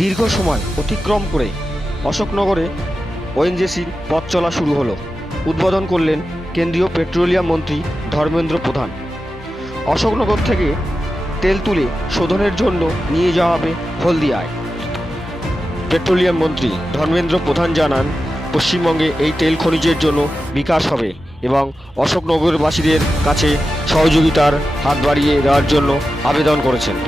দীর্ঘ সময় অতিক্রম করে অশোকনগরে ওএনজিসির পথ চলা শুরু হলো। উদ্বোধন করলেন কেন্দ্রীয় পেট্রোলিয়াম মন্ত্রী ধর্মেন্দ্র প্রধান। অশোকনগর থেকে তেল তুলে শোধনের জন্য নিয়ে যাওয়া হবে হলদিয়ায়। পেট্রোলিয়াম মন্ত্রী ধর্মেন্দ্র প্রধান জানান, পশ্চিমবঙ্গে এই তেল খনিজের জন্য বিকাশ হবে এবং অশোকনগরবাসীদের কাছে সহযোগিতার হাত বাড়িয়ে দেওয়ার জন্য আবেদন করেছেন।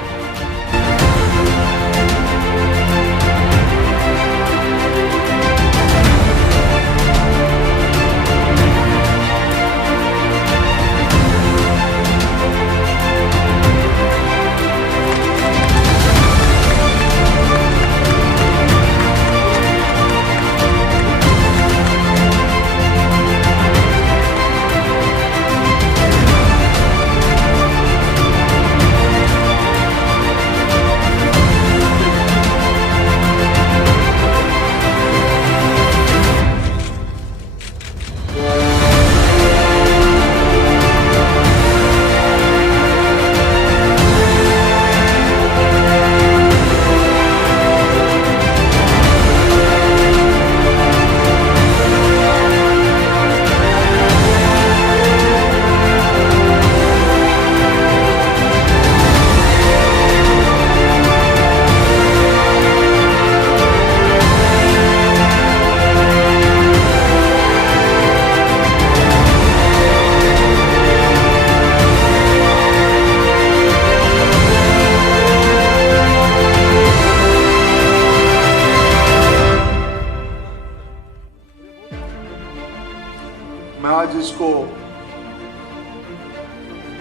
मैं आज इसको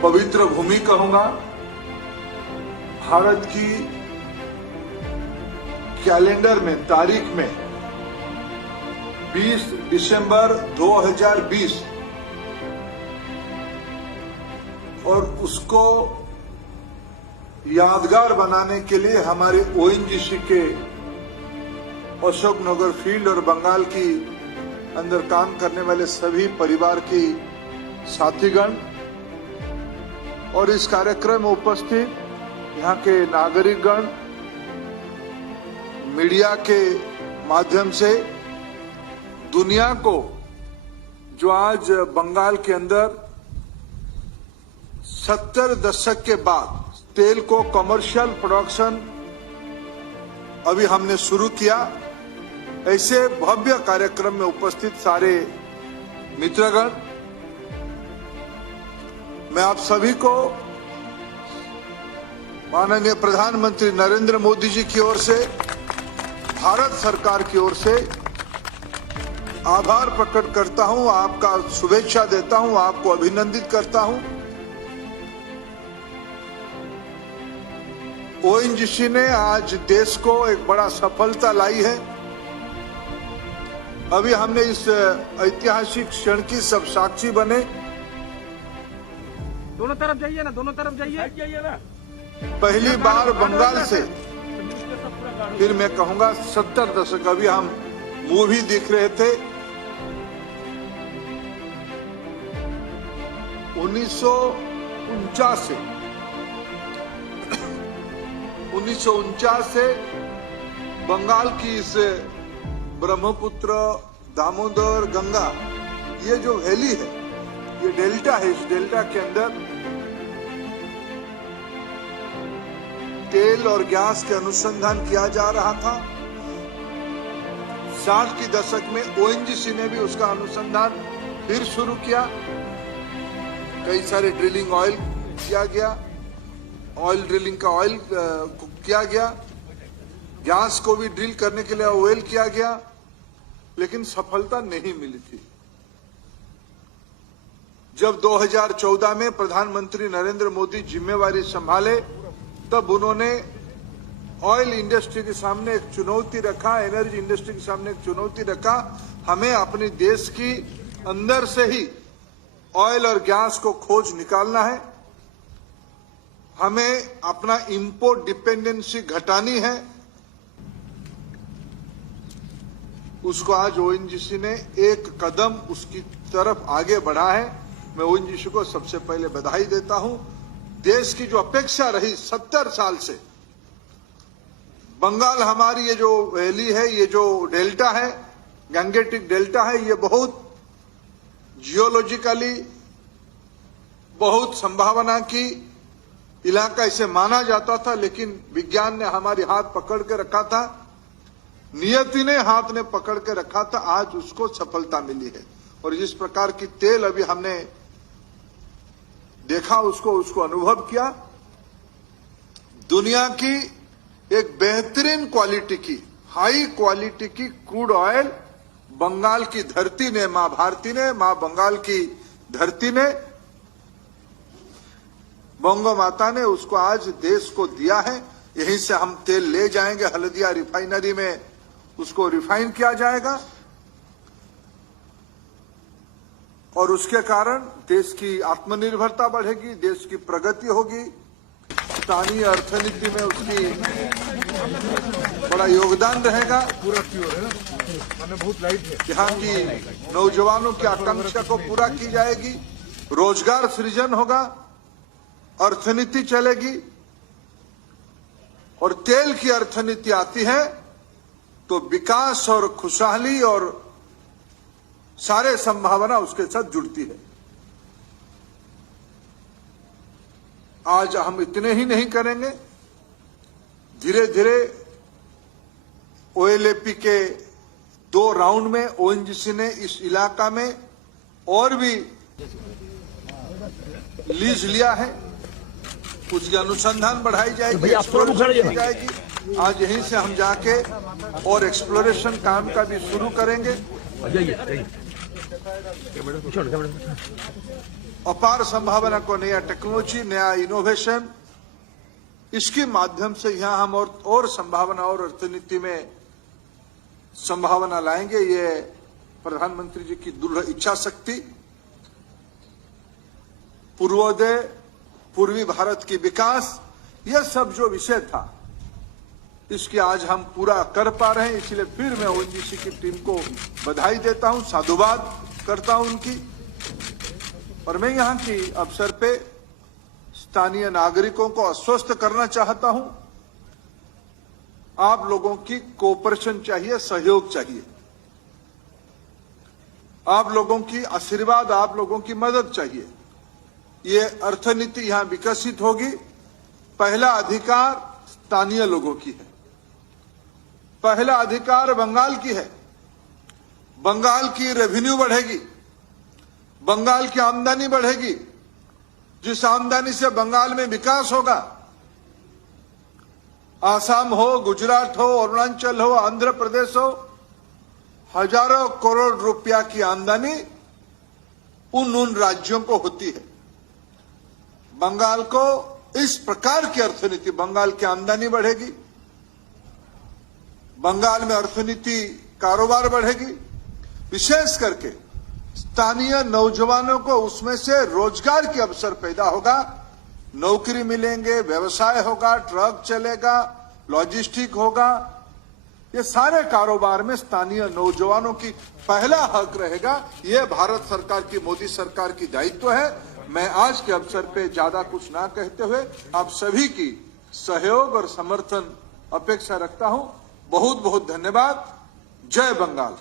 पवित्र भूमि कहूंगा। भारत की कैलेंडर में तारीख में 20 दिसंबर 2020 और उसको यादगार बनाने के लिए हमारे ओएनजीसी के अशोकनगर फील्ड और बंगाल की अंदर काम करने वाले सभी परिवार की साथीगण और इस कार्यक्रम में उपस्थित यहाँ के नागरिकगण मीडिया के माध्यम से दुनिया को जो आज बंगाल के अंदर 70 दशक के बाद तेल को कमर्शियल प्रोडक्शन अभी हमने शुरू किया, ऐसे भव्य कार्यक्रम में उपस्थित सारे मित्रगण, मैं आप सभी को माननीय प्रधानमंत्री नरेंद्र मोदी जी की ओर से, भारत सरकार की ओर से आभार प्रकट करता हूं, आपका शुभेच्छा देता हूं, आपको अभिनंदित करता हूं। ओएनजीसी ने आज देश को एक बड़ा सफलता लाई है। अभी हमने इस ऐतिहासिक क्षण की सब साक्षी बने। दोनों तरफ जाइए ना, दोनों तरफ जाइए ना। पहली बार बंगाल से, फिर मैं कहूंगा 70 दशक, अभी हम मूवी देख रहे थे 1949 से बंगाल की इस ब्रह्मपुत्र, दामोदर, गंगा, ये जो वैली है, ये डेल्टा है, इस डेल्टा के अंदर तेल और गैस के अनुसंधान किया जा रहा था। 60 के दशक में ओएनजीसी ने भी उसका अनुसंधान फिर शुरू किया। कई सारे ड्रिलिंग ऑयल किया गया, ऑयल ड्रिलिंग का ऑयल किया गया, गैस को भी ड्रिल करने के लिए ऑयल किया गया, लेकिन सफलता नहीं मिली थी। जब 2014 में प्रधानमंत्री नरेंद्र मोदी जिम्मेवारी संभाले, तब उन्होंने ऑयल इंडस्ट्री के सामने एक चुनौती रखा, एनर्जी इंडस्ट्री के सामने एक चुनौती रखा, हमें अपने देश की अंदर से ही ऑयल और गैस को खोज निकालना है, हमें अपना इंपोर्ट डिपेंडेंसी घटानी है। उसको आज ओएनजीसी ने एक कदम उसकी तरफ आगे बढ़ा है। मैं ओएनजीसी को सबसे पहले बधाई देता हूं। देश की जो अपेक्षा रही 70 साल से, बंगाल हमारी ये जो वैली है, ये जो डेल्टा है, गंगेटिक डेल्टा है, ये बहुत जियोलॉजिकली बहुत संभावना की इलाका इसे माना जाता था, लेकिन विज्ञान ने हमारी हाथ पकड़ के रखा था, नियति ने हाथ ने पकड़ के रखा था, आज उसको सफलता मिली है। और जिस प्रकार की तेल अभी हमने देखा, उसको अनुभव किया, दुनिया की एक बेहतरीन क्वालिटी की, हाई क्वालिटी की क्रूड ऑयल बंगाल की धरती ने, मां भारती ने, मां बंगाल की धरती ने, बंगो माता ने उसको आज देश को दिया है। यहीं से हम तेल ले जाएंगे, हल्दिया रिफाइनरी में उसको रिफाइन किया जाएगा और उसके कारण देश की आत्मनिर्भरता बढ़ेगी, देश की प्रगति होगी, स्थानीय अर्थनीति में उसकी बड़ा योगदान रहेगा। पूरा प्योर है ना, मैंने बहुत लाइट है। यहाँ की नौजवानों की आकांक्षा को पूरा की जाएगी, रोजगार सृजन होगा, अर्थनीति चलेगी। और तेल की अर्थनीति आती है तो विकास और खुशहाली और सारे संभावना उसके साथ जुड़ती है। आज हम इतने ही नहीं करेंगे, धीरे धीरे ओएलएपी के 2 राउंड में ओएनजीसी ने इस इलाका में और भी लीज लिया है, उसकी अनुसंधान बढ़ाई जाएगी, एक्सप्लोरेशन की जाएगी। आज यहीं से हम जाके और एक्सप्लोरेशन काम का भी शुरू करेंगे। अपार संभावना को, नया टेक्नोलॉजी, नया इनोवेशन, इसके माध्यम से यहां हम और संभावना और अर्थनीति में संभावना लाएंगे। ये प्रधानमंत्री जी की दृढ़ इच्छा शक्ति, पूर्वोदय, पूर्वी भारत की विकास, यह सब जो विषय था, इसकी आज हम पूरा कर पा रहे हैं। इसलिए फिर मैं ओएनजीसी की टीम को बधाई देता हूं, साधुवाद करता हूं उनकी। और मैं यहां की अवसर पे स्थानीय नागरिकों को आश्वस्त करना चाहता हूं, आप लोगों की कोऑपरेशन चाहिए, सहयोग चाहिए, आप लोगों की आशीर्वाद, आप लोगों की मदद चाहिए। ये अर्थनीति यहां विकसित होगी। पहला अधिकार स्थानीय लोगों की है, पहला अधिकार बंगाल की है। बंगाल की रेवेन्यू बढ़ेगी, बंगाल की आमदनी बढ़ेगी, जिस आमदनी से बंगाल में विकास होगा। आसाम हो, गुजरात हो, अरुणाचल हो, आंध्र प्रदेश हो, हजारों करोड़ रुपया की आमदनी उन राज्यों को होती है। बंगाल को इस प्रकार की अर्थनीति, बंगाल की आमदनी बढ़ेगी, बंगाल में अर्थनीति कारोबार बढ़ेगी, विशेष करके स्थानीय नौजवानों को उसमें से रोजगार के अवसर पैदा होगा, नौकरी मिलेंगे, व्यवसाय होगा, ट्रक चलेगा, लॉजिस्टिक होगा। ये सारे कारोबार में स्थानीय नौजवानों की पहला हक रहेगा। ये भारत सरकार की, मोदी सरकार की दायित्व है। मैं आज के अवसर पे ज्यादा कुछ ना कहते हुए आप सभी की सहयोग और समर्थन अपेक्षा रखता हूं। बहुत बहुत धन्यवाद। जय बंगाल।